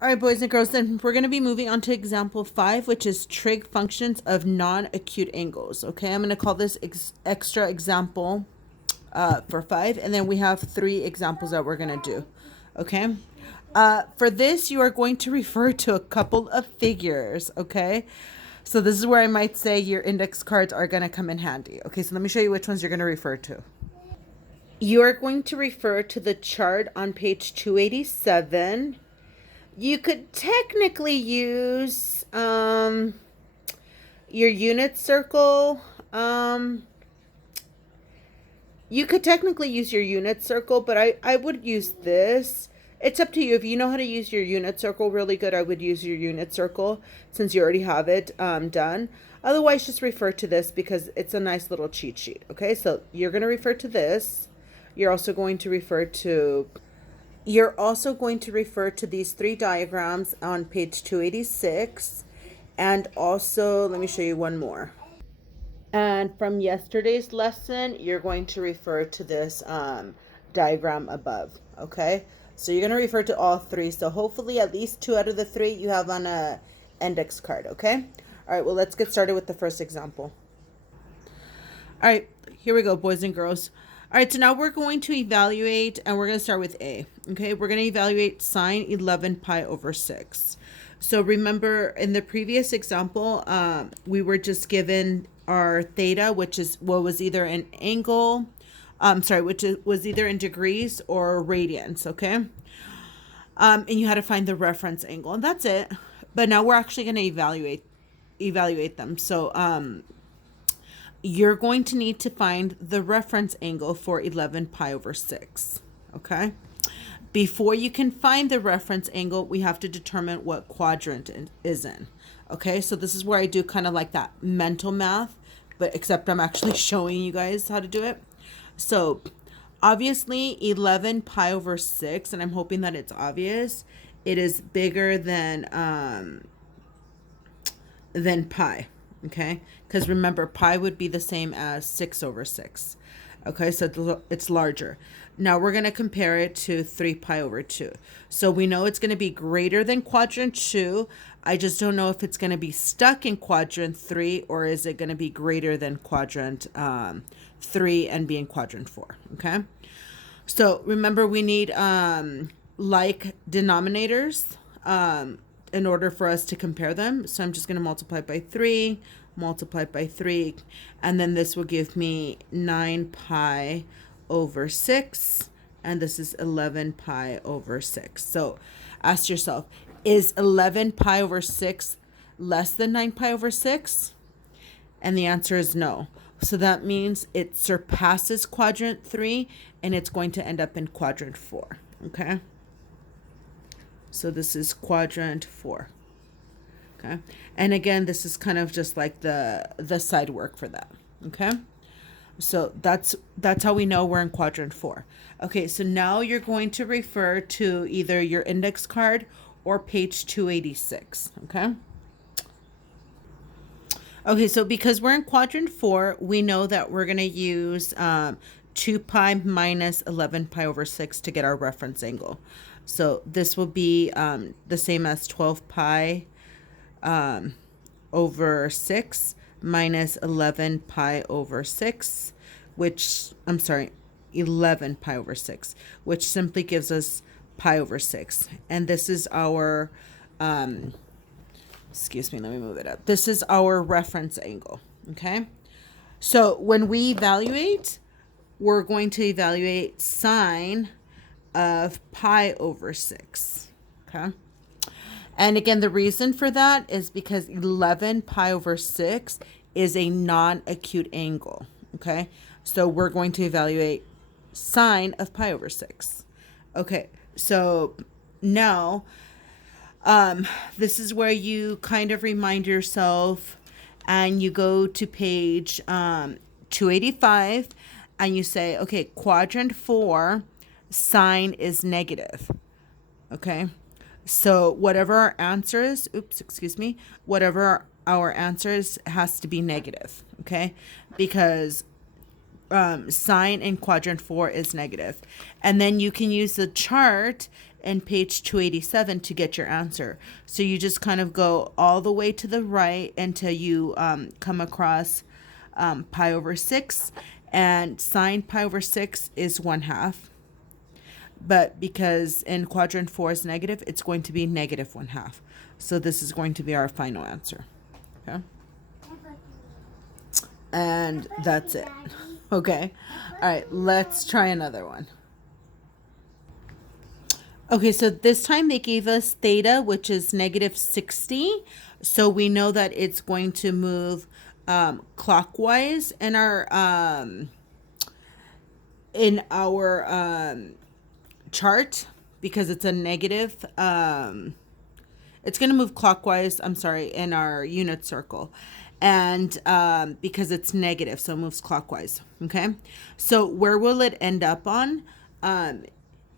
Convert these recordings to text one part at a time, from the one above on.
All right, boys and girls, then we're going to be moving on to example 5, which is trig functions of non-acute angles. Okay, I'm going to call this extra example for 5, and then we have 3 examples that we're going to do. Okay, for this, you are going to refer to a couple of figures. Okay, so this is where I might say your index cards are going to come in handy. Okay, so let me show you which ones you're going to refer to. You are going to refer to the chart on page 287. You could technically use your unit circle. You could technically use your unit circle, but I would use this. It's up to you. If you know how to use your unit circle really good, I would use your unit circle since you already have it done. Otherwise, just refer to this because it's a nice little cheat sheet. Okay, so you're going to refer to this. You're also going to refer to these 3 diagrams on page 286. And also, let me show you one more. And from yesterday's lesson, you're going to refer to this diagram above. Okay, so you're going to refer to all 3. So hopefully at least 2 out of the 3 you have on a index card. Okay, all right, well, let's get started with the first example. All right, here we go, boys and girls. All right, so now we're going to evaluate, and we're going to start with A. Okay, we're going to evaluate sine 11 pi over 6. So remember, in the previous example, we were just given our theta, which is what was either an angle, was either in degrees or radians, okay? And you had to find the reference angle, and that's it. But now we're actually going to evaluate them. So you're going to need to find the reference angle for 11 pi over 6, okay? Before you can find the reference angle, we have to determine what quadrant it is in, okay? So this is where I do kind of like that mental math, but except I'm actually showing you guys how to do it. So obviously 11 pi over 6, and I'm hoping that it's obvious, it is bigger than pi, okay? Because remember, pi would be the same as 6 over 6. Okay, so it's larger. Now we're going to compare it to 3 pi over 2. So we know it's going to be greater than quadrant 2. I just don't know if it's going to be stuck in quadrant 3, or is it going to be greater than quadrant 3 and be in quadrant 4. Okay, so remember, we need like denominators in order for us to compare them. So I'm just going to multiply by 3, and then this will give me 9 pi over 6, and this is 11 pi over 6. So ask yourself, is 11 pi over 6 less than 9 pi over 6? And the answer is no. So that means it surpasses quadrant 3, and it's going to end up in quadrant 4. Okay, so this is quadrant 4. Okay, and again, this is kind of just like the side work for that. Okay, so that's how we know we're in quadrant 4. Okay, so now you're going to refer to either your index card or page 286. Okay, so because we're in quadrant 4, we know that we're going to use 2 pi minus 11 pi over 6 to get our reference angle. So this will be the same as 12 pi over 6 minus 11 pi over 6, 11 pi over 6, which simply gives us pi over 6. And this is our, excuse me, let me move it up. This is our reference angle, okay? So when we evaluate, we're going to evaluate sine of pi over 6, okay? And again, the reason for that is because 11 pi over 6 is a non-acute angle, okay? So we're going to evaluate sine of pi over 6. Okay, so now this is where you kind of remind yourself, and you go to page 285, and you say, okay, quadrant 4, sine is negative, okay? So whatever our answer is, whatever our answer is has to be negative, okay? Because sine in quadrant 4 is negative. And then you can use the chart in page 287 to get your answer. So you just kind of go all the way to the right until you come across pi over 6. And sine pi over 6 is 1/2. But because in quadrant 4 is negative, it's going to be negative 1/2. So this is going to be our final answer. Okay. And that's it. Okay. All right, let's try another one. Okay, so this time they gave us theta, which is negative 60. So we know that it's going to move clockwise in our chart because it's a negative. It's going to move clockwise, I'm sorry, in our unit circle. And because it's negative, so it moves clockwise. Okay, so where will it end up on?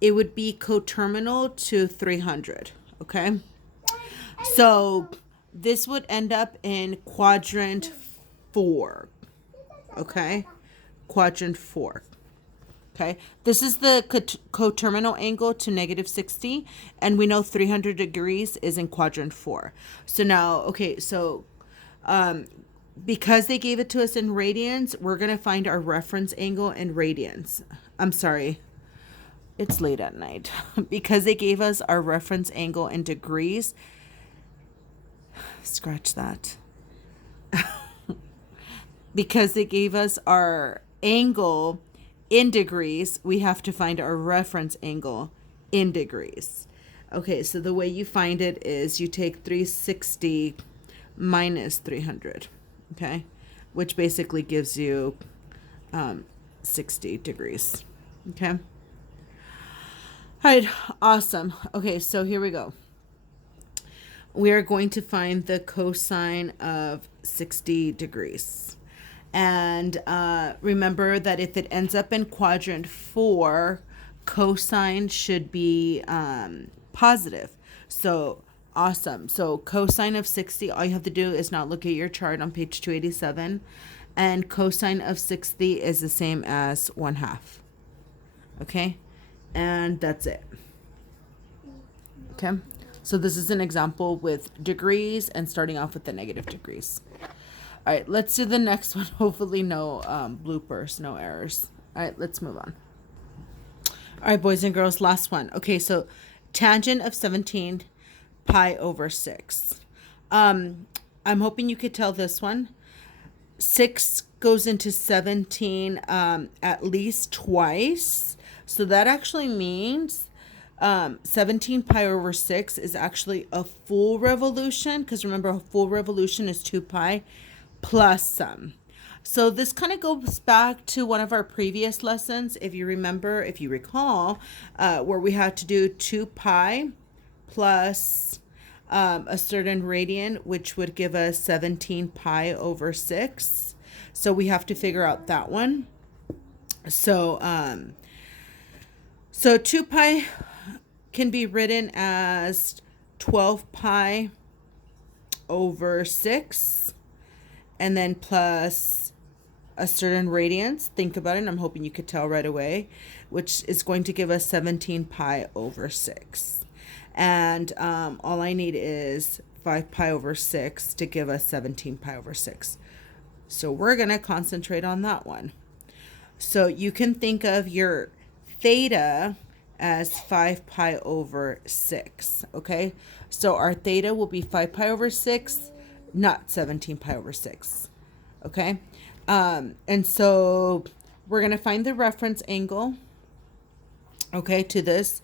It would be coterminal to 300. Okay, so this would end up in quadrant 4. Okay, quadrant 4. Okay, this is the coterminal angle to negative 60, and we know 300 degrees is in quadrant 4. So now, okay, so because they gave it to us in radians, we're going to find our reference angle in radians. I'm sorry, it's late at night. Because they gave us our reference angle in degrees, scratch that. Because they gave us our angle in degrees, we have to find our reference angle in degrees. Okay, so the way you find it is you take 360 minus 300, okay, which basically gives you 60 degrees. Okay. All right, awesome. Okay, so here we go. We are going to find the cosine of 60 degrees. And remember that if it ends up in quadrant 4, cosine should be positive. So awesome. So cosine of 60, all you have to do is not look at your chart on page 287. And cosine of 60 is the same as 1/2. Okay? And that's it. Okay? So this is an example with degrees and starting off with the negative degrees. All right, let's do the next one. Hopefully no bloopers, no errors. All right, let's move on. All right, boys and girls, last one. Okay, so tangent of 17 pi over 6. I'm hoping you could tell this one. 6 goes into 17 at least twice. So that actually means 17 pi over 6 is actually a full revolution. Because remember, a full revolution is 2 pi plus some. So this kind of goes back to one of our previous lessons, if you remember, if you recall, where we had to do 2 pi plus a certain radian, which would give us 17 pi over 6. So we have to figure out that one. So 2 pi can be written as 12 pi over 6, and then plus a certain radians. Think about it. I'm hoping you could tell right away, which is going to give us 17 pi over 6. And all I need is 5 pi over 6 to give us 17 pi over 6. So we're going to concentrate on that one. So you can think of your theta as 5 pi over 6, okay? So our theta will be 5 pi over 6, not 17 pi over 6, okay? And so we're going to find the reference angle, okay, to this.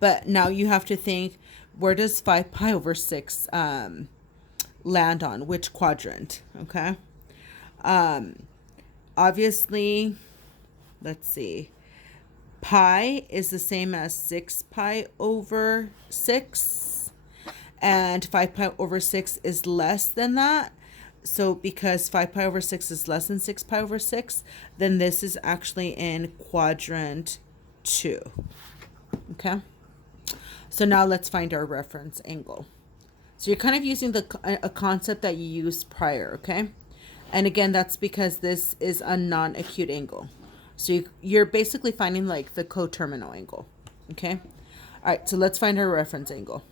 But now you have to think, where does 5 pi over 6 land on? Which quadrant, okay? Obviously, let's see. Pi is the same as 6 pi over 6. And 5 pi over 6 is less than that. So because 5 pi over 6 is less than 6 pi over 6, then this is actually in quadrant 2. Okay? So now let's find our reference angle. So you're kind of using a concept that you used prior, okay? And again, that's because this is a non-acute angle. So you're basically finding like the coterminal angle. Okay. All right. So let's find our reference angle.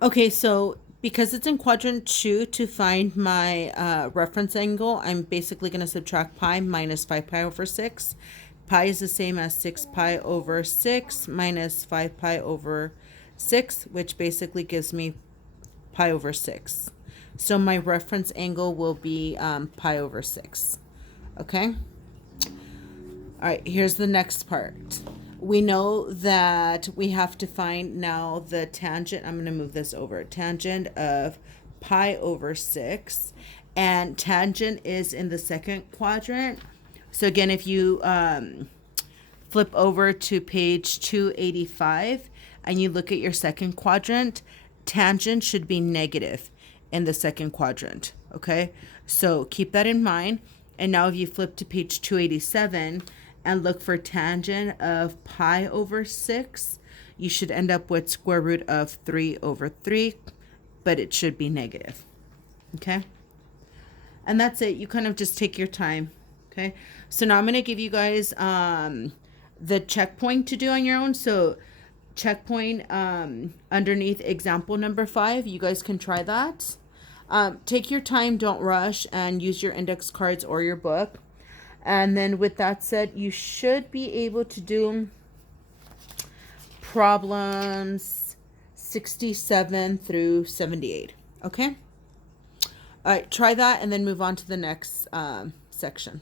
Okay. So because it's in quadrant 2, to find my reference angle, I'm basically going to subtract pi minus 5 pi over 6. Pi is the same as 6 pi over 6 minus 5 pi over 6, which basically gives me pi over 6. So my reference angle will be pi over 6. Okay? All right, here's the next part. We know that we have to find now the tangent. I'm going to move this over. Tangent of pi over 6. And tangent is in the second quadrant. So again, if you flip over to page 285 and you look at your second quadrant, tangent should be negative in the second quadrant. Okay, so keep that in mind. And now if you flip to page 287 and look for tangent of pi over 6, you should end up with square root of 3 over 3, but it should be negative. Okay, and that's it. You kind of just take your time. Okay, so now I'm going to give you guys the checkpoint to do on your own. So checkpoint underneath example number 5, you guys can try that. Take your time, don't rush, and use your index cards or your book. And then with that said, you should be able to do problems 67 through 78. Okay? All right, try that and then move on to the next section.